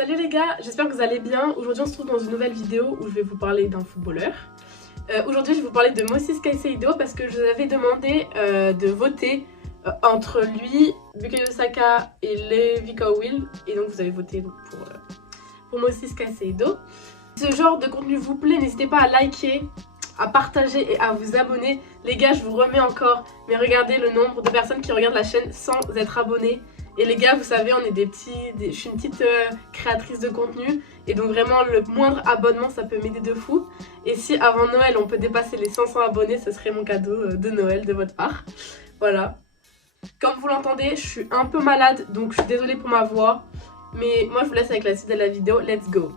Salut les gars, j'espère que vous allez bien. Aujourd'hui on se trouve dans une nouvelle vidéo où je vais vous parler d'un footballeur. Aujourd'hui je vais vous parler de Moses Caicedo parce que je vous avais demandé de voter entre lui, Bukayo Saka et Levi Colwill. Et donc vous avez voté donc, pour Moses Caicedo. Si ce genre de contenu vous plaît, n'hésitez pas à liker, à partager et à vous abonner. Les gars, je vous remets encore, mais regardez le nombre de personnes qui regardent la chaîne sans être abonnés. Et les gars, vous savez, on est je suis une petite créatrice de contenu. Et donc vraiment, le moindre abonnement, ça peut m'aider de fou. Et si avant Noël, on peut dépasser les 500 abonnés, ce serait mon cadeau de Noël de votre part. Voilà. Comme vous l'entendez, je suis un peu malade, donc je suis désolée pour ma voix. Mais moi, je vous laisse avec la suite de la vidéo. Let's go!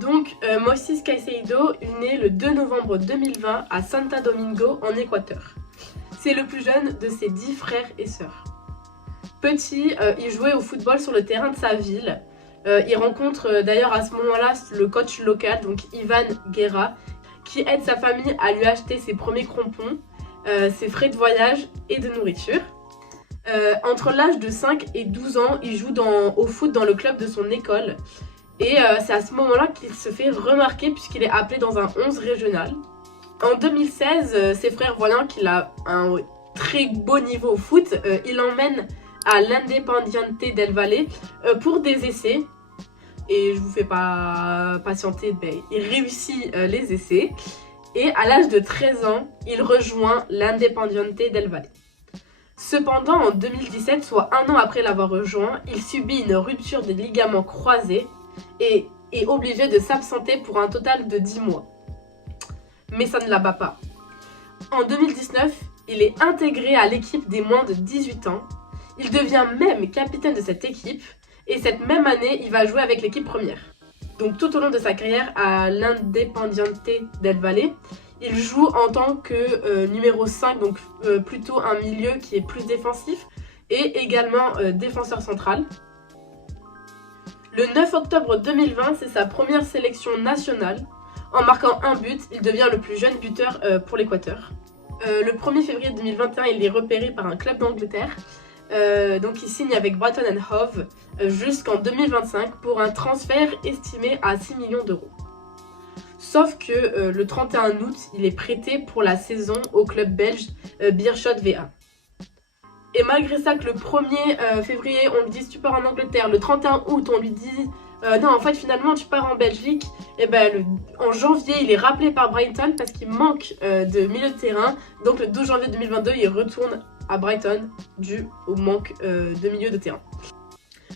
Donc, Moses Caicedo est né le 2 novembre 2020 à Santo Domingo, en Équateur. C'est le plus jeune de ses 10 frères et sœurs. Petit, il jouait au football sur le terrain de sa ville. Il rencontre d'ailleurs à ce moment-là le coach local, donc Ivan Guerra, qui aide sa famille à lui acheter ses premiers crampons, ses frais de voyage et de nourriture. Entre l'âge de 5 et 12 ans, il joue au foot dans le club de son école. Et c'est à ce moment-là qu'il se fait remarquer puisqu'il est appelé dans un 11 régional. En 2016, ses frères voyant qu'il a un très beau niveau au foot, il l'emmène à l'Independiente del Valle pour des essais. Et je vous fais pas patienter, il réussit les essais. Et à l'âge de 13 ans, il rejoint l'Independiente del Valle. Cependant, en 2017, soit un an après l'avoir rejoint, il subit une rupture des ligaments croisés et est obligé de s'absenter pour un total de 10 mois. Mais ça ne l'abat pas. En 2019, il est intégré à l'équipe des moins de 18 ans. Il devient même capitaine de cette équipe et cette même année, il va jouer avec l'équipe première. Donc tout au long de sa carrière à l'Independiente del Valle, il joue en tant que numéro 5, donc plutôt un milieu qui est plus défensif et également défenseur central. Le 9 octobre 2020, c'est sa première sélection nationale. En marquant un but, il devient le plus jeune buteur pour l'Équateur. Le 1er février 2021, il est repéré par un club d'Angleterre. Donc il signe avec Brighton & Hove jusqu'en 2025 pour un transfert estimé à 6 millions d'euros. Sauf que le 31 août, il est prêté pour la saison au club belge Beerschot VA. Et malgré ça, que le 1er février, on lui dit tu pars en Angleterre, le 31 août, on lui dit non, en fait, finalement, tu pars en Belgique, et en janvier, il est rappelé par Brighton parce qu'il manque de milieu de terrain. Donc le 12 janvier 2022, il retourne à Brighton dû au manque de milieu de terrain.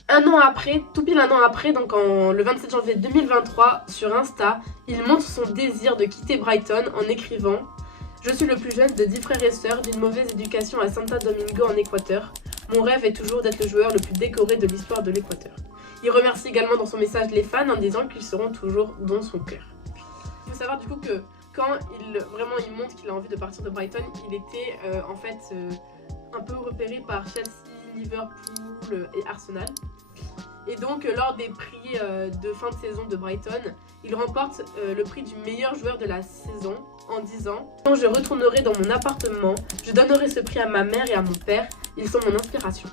Un an après, tout pile un an après, donc le 27 janvier 2023, sur Insta, il montre son désir de quitter Brighton en écrivant « Je suis le plus jeune de 10 frères et sœurs d'une mauvaise éducation à Santo Domingo en Équateur. Mon rêve est toujours d'être le joueur le plus décoré de l'histoire de l'Équateur. » Il remercie également dans son message les fans en disant qu'ils seront toujours dans son cœur. Il faut savoir du coup que quand il montre qu'il a envie de partir de Brighton, il était en fait un peu repéré par Chelsea, Liverpool et Arsenal. Et donc lors des prix de fin de saison de Brighton, il remporte le prix du meilleur joueur de la saison en disant « Quand je retournerai dans mon appartement, je donnerai ce prix à ma mère et à mon père, ils sont mon inspiration. »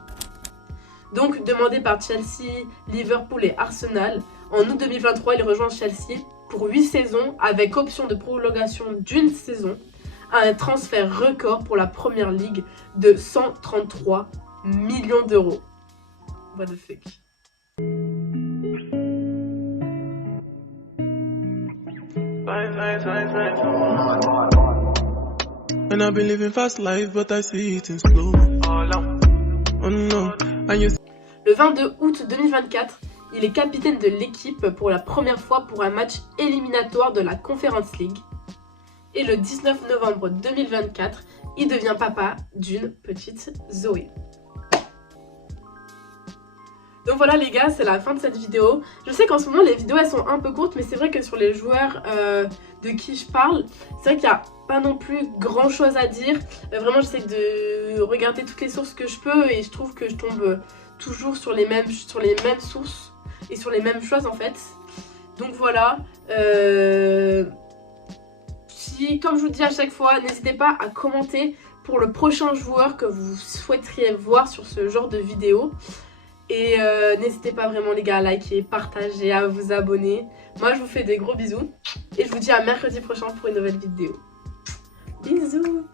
Donc demandé par Chelsea, Liverpool et Arsenal, en août 2023, il rejoint Chelsea pour 8 saisons avec option de prolongation d'une saison, un transfert record pour la première ligue de 133 millions d'euros. What the fuck. And I've been living fast life, but I see it in slow. Oh no. Le 22 août 2024, il est capitaine de l'équipe pour la première fois pour un match éliminatoire de la Conference League. Et le 19 novembre 2024, il devient papa d'une petite Zoé. Donc voilà les gars, c'est la fin de cette vidéo. Je sais qu'en ce moment les vidéos elles sont un peu courtes, mais c'est vrai que sur les joueurs de qui je parle, c'est vrai qu'il n'y a pas non plus grand chose à dire. Vraiment j'essaie de regarder toutes les sources que je peux et je trouve que je tombe toujours sur les mêmes sources et sur les mêmes choses en fait. Donc voilà. Comme je vous dis à chaque fois, n'hésitez pas à commenter pour le prochain joueur que vous souhaiteriez voir sur ce genre de vidéo. Et n'hésitez pas vraiment les gars à liker, partager, à vous abonner. Moi je vous fais des gros bisous. Et je vous dis à mercredi prochain pour une nouvelle vidéo. Bisous.